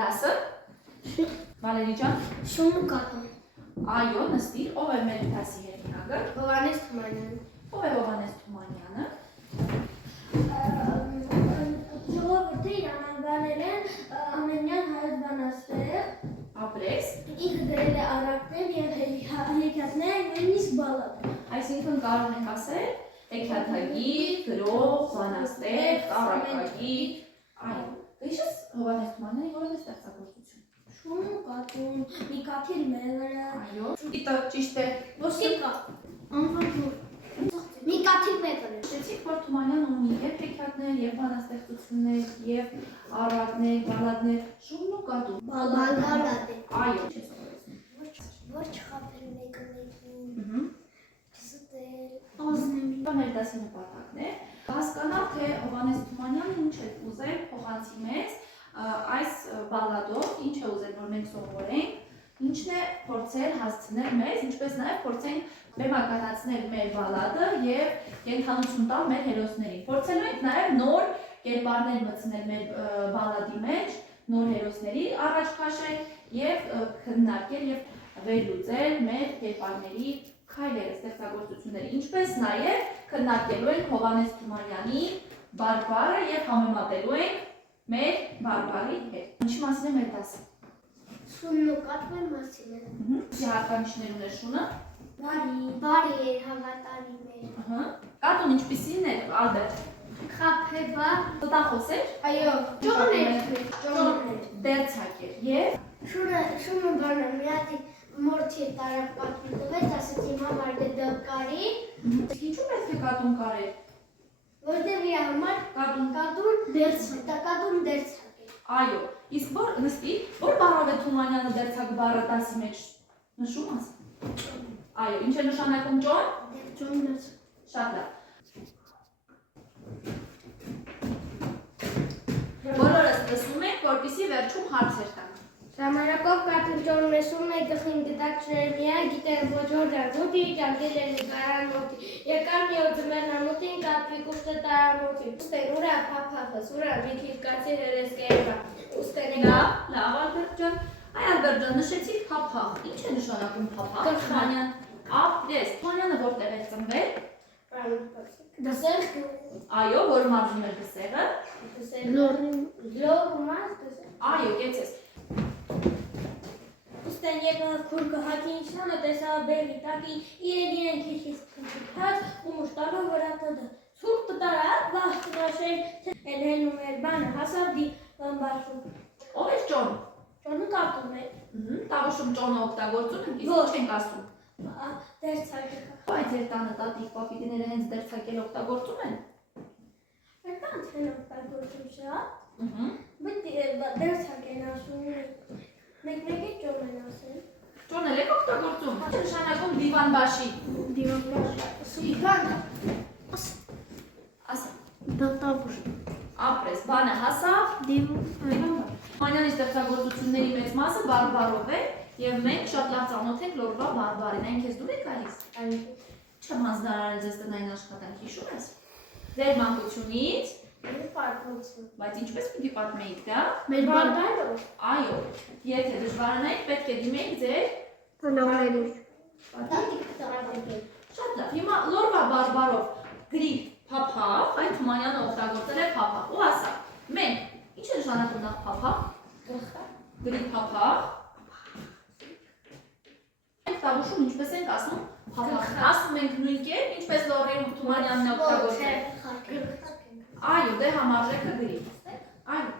դասը։ Վալերի ջան։ Շունը կատուն։ Այո, նստիր, ով է մեր դասի հեղինակը։ Հովհաննես Թումանյանը։ Ով է Հովհաննես Թումանյանը։ Ժողովուրդը իրան անվանել են ամենյան հայոց բանաստեղծ։ Ապրես։ Ինքը գրել է առակներ և հեքիաթներ, նույնիսկ բալադ։ Այսինքն կարող ենք ասել հեքիաթագիր, գրող, բանաստեղծ, առակագիր։ Այո, հիշես Հովհաննես Թումանյանի որևէ ստեղծագործություն։ Շունը կատուն, Նիկաթիլ Մեղրը։ Այո, դիտը ճիշտ է։ Ոսիկա, անվանվոր։ Նիկաթիլ Մեղրը։ Շեցիք, որ Թումանյան ունի և հեքիաթներ, և բանաստեղծություններ, և առակներ, բալադներ, շունն ու կատուն։ Բալադ է։ Այո, չես օրեցնում։ Որ չխապել մեկը մեկին, զտել, Մեր դասի նպատակն է հասկանալ, թե Հովհաննես Թումանյանը ինչ է ուզել փոխանցի մեզ այս բալադով, ինչ է ուզել, որ մենք սովորենք, ինչն է փորձել հասցնել մեզ, ինչպես նաև փորձենք բեմականացնել մեր բալադը և կենդանություն տալ մեր հերոսներին։ Փորձելու ենք նաև նոր կերպարներ մտցնել մեր բալադի մեջ, նոր հերոսների առաջ քաշել և քննարկել և վերլուծել մեր կերպարների քայլերը, ստեղծագործությունները, ինչպես նաև քննարկելու ենք Հովհաննես Թումանյանի բարբառը և համեմատելու ենք մեր բարբառի հետ։ Ինչի մասին է մեր դասը։ շունն ու կատուն մասին է։ Ինչի հատկանիշներ ուներ շունը։ Բարի է, հավատարիմ է։ Կատուն ինչպիսին է, Ալբերտ։ Խաբեբա։ Տտախոս էր։ Այո, ճոն է։ Դերձակ էր և Շունը բանը մի հատ մորթի տարավ պատվի տվեց, ասեց իմ համար դե կարի։ Ինչու պետք է կատուն կարեր։ Որտև իր համար կատուն դերձակ է։ Այո, իսկ որ նստի, որ բառով է Թումանյանը դերձակ բառը դասի մեջ նշում ես։ Այո, ինչ է նշանակում ճոն։ Ճոն դերձակ։ Շատ լավ։ Բոլորս լսում ենք, որպեսզի վերջում հարցեր տանք։ Ժամանակով կատուն ճոնն էսում է գխին գտակչները միայն գիտեն ոչ որդան գուտի, ճանտել է նկարան մոտի։ Եկար մի օր ձմեռնան մոտին կատվի կուշտը տարան մոտի։ Ուստեն ուրա պապախս, ուրա մի քիչ կացի հերես կերվա։ Ուստեն Լավ, Ալբերտ ջան։ Այ Ալբերտ ջան, նշեցիք փափախ։ Ինչ է նշանակում փափախ։ Թումանյան, ապրես։ Թումանյանը որտեղ է ծնվել։ Դսեղ Այո, որ մարզում է դսեղը։ լոր մազ դսեղ։ Այո, կեցես։ Ուստեն եկավ քուրկը հակի ինչնանը տեսավ բերի տակի իրեն քիչ քիչ ու մուշտալով վրա տდა։ Ցուրտ տարավ վախ կրաշել էլ հենում էր բանը հասավ դի բամբարշում։ Ով է ճոն։ Ճոնը կատում է։ Տավուշում ճոնը օգտագործում ենք, իսկ ինչ ենք ասում։ Դերձակ է։ Բայց ձեր տանը տատիկ պապիկները հենց դերձակել օգտագործում են։ Կանց են օգտագործում շատ։ Բայց դերձակ են ասում։ Մեկ-մեկի ճոն են ասել։ Ճոն էլ եք օգտագործում։ Ինչ է նշանակում դիվանբաշի։ Սուիվան։ Ասա։ Դատավուշ։ Ապրես, բանը հասավ։ Թումանյանի ստեղծագործությունների մեծ մասը բարբառով է և մենք շատ լավ ծանոթ ենք լորվա բարբառին, այն քեզ դուր է գալիս։ Չեմ հանձնարարել ձեզ տնային աշխատանք, հիշում ես։ Ձեր մանկությունից, բայց ինչպես պիտի պատմեիք դա։ Մեր բարբառով։ Այո, եթե դժվարանայիք, պետք է դիմեիք ձեր ծնողներին։ Շատ լավ, հիմա լորվա բարբառով գրի փափախ, այն Թումանյանը օգտագործել է փափախ ու ասա, մենք, ինչ է նշանակում նախ փափախ։ Գրի փափախ։ Մենք տավուշում ինչպես ենք ասում փափախ։ Ասում ենք նույն կերպ, ինչպես լորին Թումանյանն է օգտագործել։ Այո, դե համարժեքը գրի։ Այո։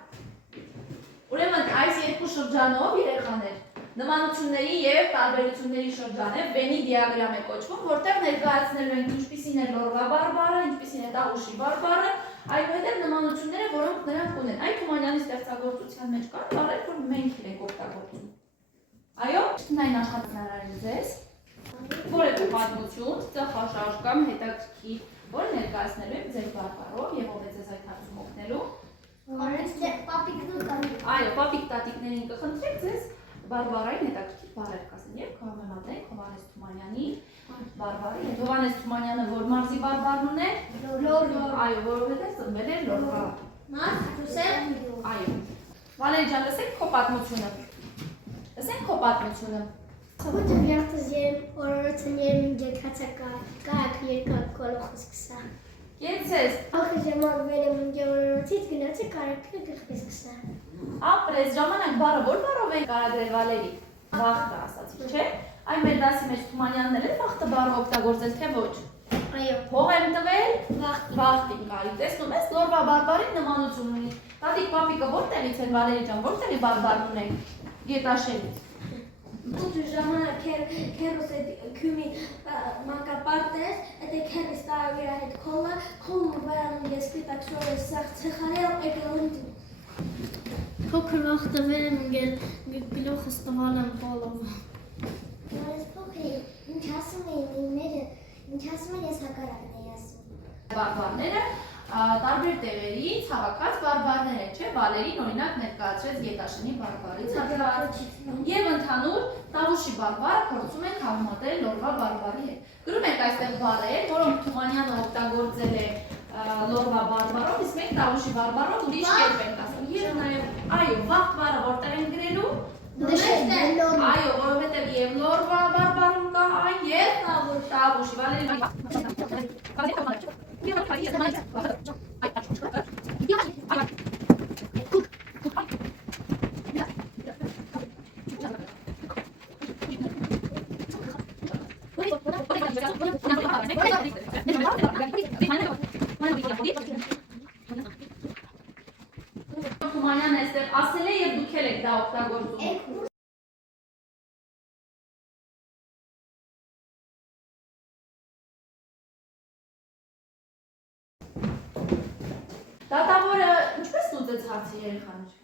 Ուրեմն այս երկու շրջանով երեխաներ նմանությունների և տարբերությունների շրջան է, Վենի դիագրամ է կոչվում, որտեղ ներկայացնելու ենք ինչպիսին է լորվա բարբառը, ինչպիսին է տավուշի բարբառը, այնուհետև նմանությունները, որոնք նրանք ունեն։ Այդ Թումանյանի ստեղծագործության մեջ կան բառեր, որ մենք ենք օգտագործում։ Այո, տնային աշխատանքն ձեզ, որևէ պատմություն, ծխաշարժ կամ հետաքրքիր, որ ներկայացնելու եք ձեր բարբառով և ով է ձեզ այդ հարցում օգնելու։ Այո, պապիկ տատիկներին կխնդրեք ձեզ բարբառային հետաքրքիր բառեր կասեն և կհամեմատենք Հովհաննես Թումանյանի բարբառի հետ։ Հովհաննես Թումանյանը որ մարզի բարբառն ուներ։ Այո, որովհետև ծնվել էր լորվա։ Այո։ Վալերի ջան, լսենք քո պատմությունը։ Լսենք քո պատմությունը։ Ոչ վերջս օրորոցն երմինջը կացակայք երկակ կոլոխս կսա։ Կեցես։ Ախի ժամանվել եմ օրորոցից գնացի կարեքը գլխպես կսա։ Ապրես ժամանակ բառը որ բառով են կարադրել Վալերի։ Վախտը ասացի, չէ՞։ Այ մեր դասի մեջ Թումանյաններ են վախտը բառը օգտագործել, թե ոչ։ Այո։ Փող եմ տվել, վախտին կարի։ Տեսնում ես, լորվա բարբարին նմանություն ունի։ Տատիկ պապիկը որտեղից են Վալերի ջան, որտեղի բարբարն ունենք։ Գետաշենից։ Դու ժամանակ քերոս քյումի մանկապարտես, այդ քերս տարվիրա հետ քոլը վարանում ես պիտակշորը սաղ ցխարել եկալնտի։ Փոքր վախտվել եմ գլուխս տվել եմ բոլով։ Ես փոքր ինչ ասում ես հակառակն էի ասում։ Բարբարները տարբեր տեղերից հավաքած բարբարներ են, չէ՞, Վալերին օրինակ ներկայացրեց Գետաշենի բարբարից հատված եւ ընդհանուր Տավուշի բարբարը փորձում ենք համեմատել լորվա բարբարի հետ։ Գրում ենք այստեղ բառեր, որոնք Թումանյանը օգտագործել է լորվա բարբարով, իսկ մենք Տավուշի բարբարով ուրիշ կերպ ենք ասում։ Եվ նաեւ այո, վախտ բառը որտեղ են գրելու։ Այո, որովհետեւ եւ լորվա բարբարում կա այն եւ Տավուշի Վալերի Թումանյանն այստեղ ասել է եւ դուք եք դա օգտագործում։ Դատավորը ինչպես լուծեց հարցը երեխաներ։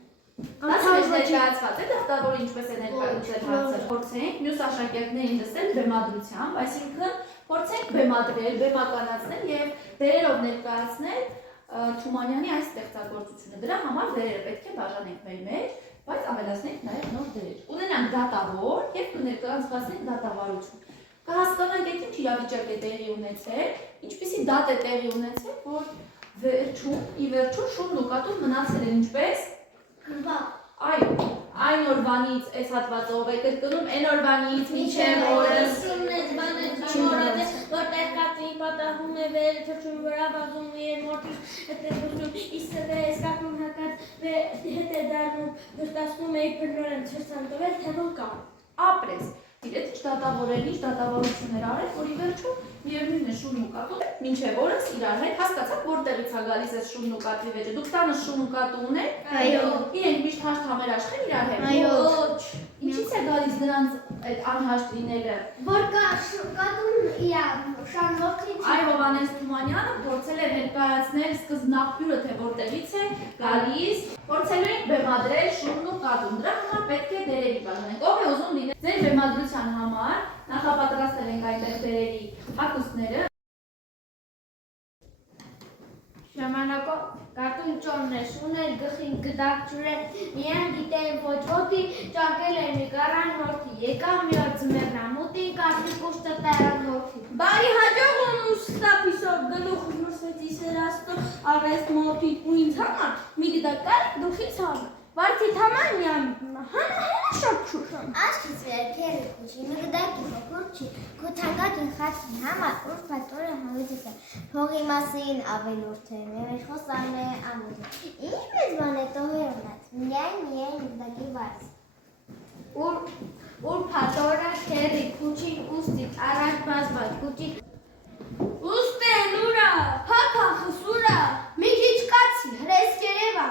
Դասը ներկայացված է դատավորը ինչպես է ներկայացել հարցը։ Փորձենք մյուս աշակերտներին լսել բեմադրությամբ, այսինքն փորձենք բեմադրել, բեմականացնել եւ դերերով ներկայացնել Թումանյանի այս ստեղծագործությունը։ Դրա համար դերերը պետք է բաժանենք մեր մեջ, բայց ավելացնենք նաեւ նոր դերեր։ Ունենանք դատավոր եւ կներկայացնենք դատավարություն։ Կհասկանանք այդ ինչ իրավիճակ է տեղի ունեցել, ինչպիսի դատ է տեղի ունեցել, որ ի վերջո շունն ու կատուն մնացել են ինչպես։ Այո, այն օրվանից այս հատվածը ով է կրկնում, այն օրվանից մինչև օրս որտեղ կատին պատահում է վեր թռչուն վրա վազում իր մորտից հետևում իսը վեր սկակում հակած հետ է դառնում վստահում էի բնորեն չրցան տվել թե որ կա ապրես իրետ ինչ դատավորել, ինչ դատավորություններ արել, որ ի վերջո միևնույնն է շունն ու կատուն մինչև օրս իրար հետ հասկացաք որտեղից է գալիս այս շունն ու կատվի վեճը։ Դուք տանը շուն ու կատու ունեք։ Այո։ Իրենք միշտ հաշտ համերաշխեն իրար հետ։ Այո։ Ինչից է գալիս դրանց այդ անհաշտ լինելը։ Որ կատուն իր շանոթից Այ Հովհաննես Թումանյանը փորձել է ներկայացնել սկզբնաղբյուրը, թե որտեղից է գալիս, փորձելու ենք բեմադրել շունն ու կատուն։ Դրա համար պետք է դերերի բաժանենք։ Ով է ուզում լինել ձեր բեմադրության համար, նախապատրաստել ենք այդտեղ դերերի հագուստները։ Ժամանակով կատուն ճորն է շունել գխին գդակ ջուրել միան գիտեն ոչ ոտի ճակել է նկարան հորթի եկավ մի օր ձմեռնամուտին կապի կուշտը տարան հորթի բարի հաջող ու ստապիսով գլուխ հյուրսվեցի սերաստո արվեստ մոտի ու ինձ համար մի գդակ կարիք գլխից համար վարդի թամանյամ հանահենը շատ շուշան Աշկից վերքերը կուչի մի գդակի հոքուրչի կութանգակին խաչի համար ուր պատորը հավիծս է փողի մասին ավելորդ է մեղեխոս ան է ամուր ինչպես բան է տոհեր ունած միայն գդակի վարս ուր պատորը քերի կուչին ուստից առաջ բազված կուչի ուստեն ուրա հապա խսուրա մի քիչ կացի հրես կերևա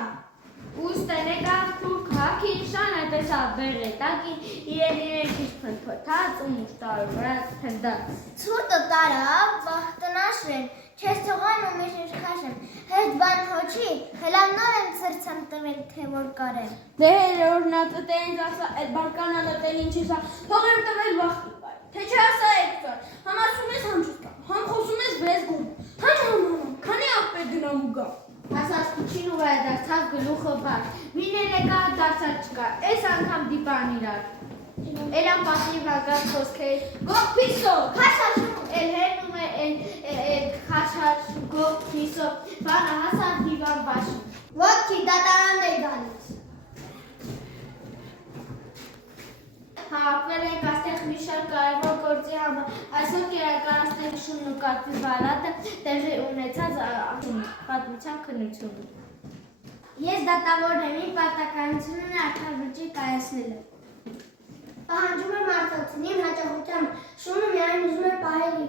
Ուստեն եկավ թուրք հակին շանը տեսավ բերետակին իրեն քիչ փնփոթած ու մուշտարը վրա փնդած Ցուրտը տարավ վախտնաշրեն չես թողան ու մեջեր քաշեմ հեշտ բան հոչի հելավ նոր եմ սրցամ տվել թե որ կարեմ Դե օրնածը տենց ասա այդ բարկանալը տեն ինչ էսա թող եմ տվել վախտի բայ թե չասա եկտոր համ ասում ես համ չուս կամ համ խոսում ես վես գում համ քանի ապեր դնամ ու գա Ասաց կուչին ու վայ դարձավ գլուխը բար Միներ եկա դարձած չկա Էս անգամ դիպան իրար Էլան պատիվ հագած խոսքեր Գող պիսով Խաշաշում Էլ հերնում է խաշաշում Գող պիսով Բանը հասավ դիվան բաշում Ոտքի դատարան է գալիս հավաքվել ենք այստեղ մի շարք կարևոր գործի համար։ Այսօր կերակարացնելու նկատի բալատը տեղի ունեցած պատմության քննությունը։ Ես դատավորն եմ, իմ պարտականությունն է արդարվճի կայացնելը։ Պահանջում եմ արտացին իմ հաճախությամբ շունը միայն ուզում է պահել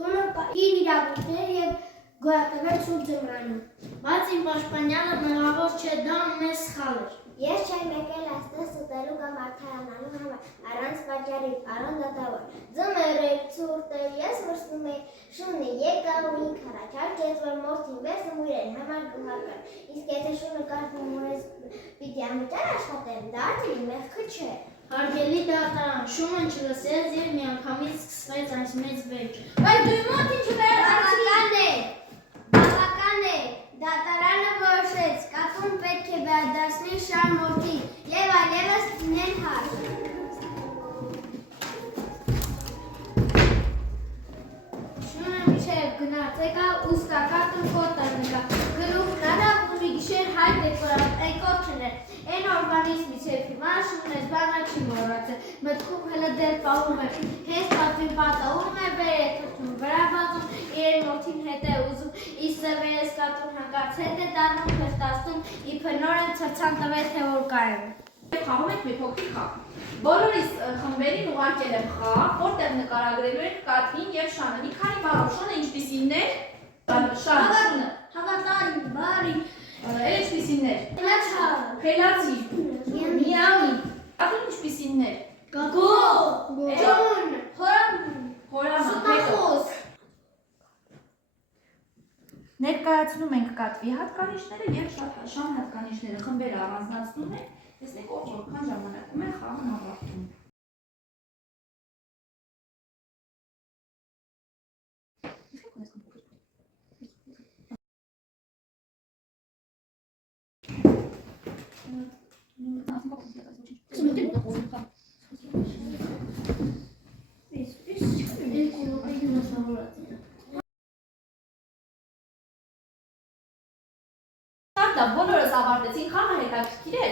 տունը իր իրավունքներ և գոյատևել սուրբ ձմռանը։ Բայց իմ պաշտպանյալը մեղավոր չէ, դա մեծ սխալ էր։ Ես չեմ եկել այստեղ ստելու կամ արդարանալու համար, առանց պատճառի, պարոն դատավոր։ Ձմեռ էր, ցուրտ էր, ես վրձնում էի շունը, եկա ու ինք առաջարկեց, որ մորթին վեր զմույրեր համար գուհակար։ Իսկ եթե շունը կարդում որես պիտի ամիջար աշխատեմ, դա արդեն մեղքը չէ։ Հարգելի դատարան, շունը չլսեց և միանգամից սկսվեց այս մեծ վերջ։ Բայց դու մոտ ինչ Բավական է, դատարանը որոշեց, կատուն պետք է վերադասնի շան մորթին և այլևս դինեն հարկ։ Շունը միշև գնաց եկա ու սկակատն կոտար նկա, գլուխն արավ ու մի գիշեր հայտ դեկորավ այնքոտ չներ, են օրվանից միշև հիմա շունես բանը չի մորացել, մտքում հելը դեր պահում է, հենց պատվին պատահում է վեր է թրթում, վրա բացում, իրեն մորթին հետ է ուզում, իսը վերես կատուն հանգած հետ է դառնում փրտաստում, իբր նոր են ցրցան տվել թե որ կայեմ։ Խաղում ենք մի փոքրիկ խաղ։ Բոլորիս խմբերին ուղարկել եմ խաղ, որտեղ նկարագրելու ենք կատվին և շանը։ Մի քանի բառով շունը ինչպիսինն էր։ Շանը։ Հավատարիմ, բարի, Էլ ինչպիսինն էր։ Խելացի, միամի։ Կատուն ինչպիսինն էր։ Ջոն, Հորամա։ Ներկայացնում ենք կատվի հատկանիշները և շան հատկանիշները խմբերը առանձնացնում ենք, տեսնենք ով որքան ժամանակում է խաղն ավարտում։ Բոլորս ավարտեցին խաղը հետաքրքիր է։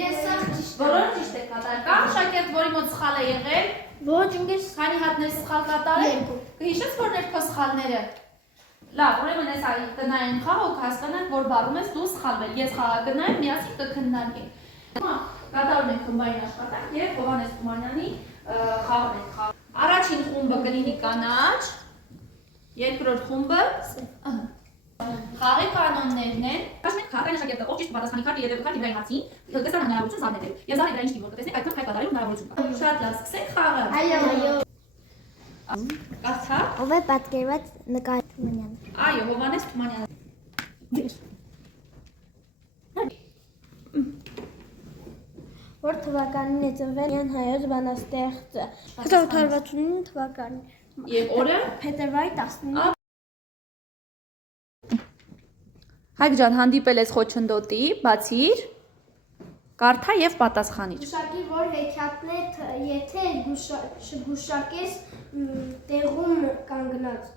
Ես սաղ ճիշտ Բոլորը ճիշտ եք կատարել։ Կա շակերտ, որի մոտ սխալ է եղել։ Ոչ, ինքս Քանի հատներ սխալ կատարել։ Կհիշես, որ ներքո սխալները։ Լավ, ուրեմն այս կնայեն խաղը ու կհասկանանք, որ բառում ես դու սխալվել։ Ես խաղը կնայեմ, միասին կքննարկենք։ Կատարում ենք խմբային աշխատանք և Հովհաննես Թումանյանի խաղն ենք խաղում։ Առաջին խումբը կլինի կանաչ, երկրորդ խումբը խաղի կանոններն են։ Կաշմենք քարտային աշակերտը, ով ճիշտ պատասխանի քարտի երևի քարտի վրայի հացին, կստանա հնարավորություն զարնելու։ Եվ զարի դրա ինչ դիմորը կտեսնեք, այդքան քայլ կատարելու հնարավորություն կա։ Շատ լավ, սկսենք խաղը։ Այո։ Կարդա։ Ով է պատկերված Նկար Թումանյանը։ Այո, Հովհաննես Թումանյանը։ Որ թվականին է ծնվել Յան հայոց բանաստեղծը։ 1869 թվականին։ Եվ օրը։ Փետրվարի 19։ Հայկ ջան, հանդիպել ես խոչընդոտի, բացիր, կարդա և պատասխանիր։ Գուշակի, որ հեքիաթն է, եթե չգուշակես տեղում կանգնած։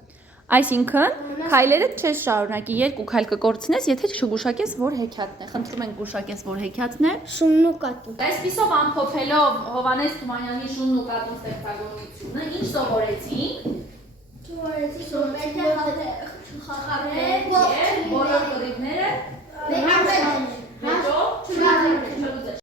Այսինքն, քայլերը չես շարունակի, երկու քայլ կկորցնես, եթե չգուշակես, որ հեքիաթն է։ Խնդրում ենք գուշակես, որ հեքիաթն է։ Շունն ու կատուն։ Այսպիսով ամփոփելով Հովհաննես Թումանյանի շունն ու կատուն ստեղծագործությունը, ինչ սովորեցինք։ Խաղարել, Բոլոր կռիվները Մեկ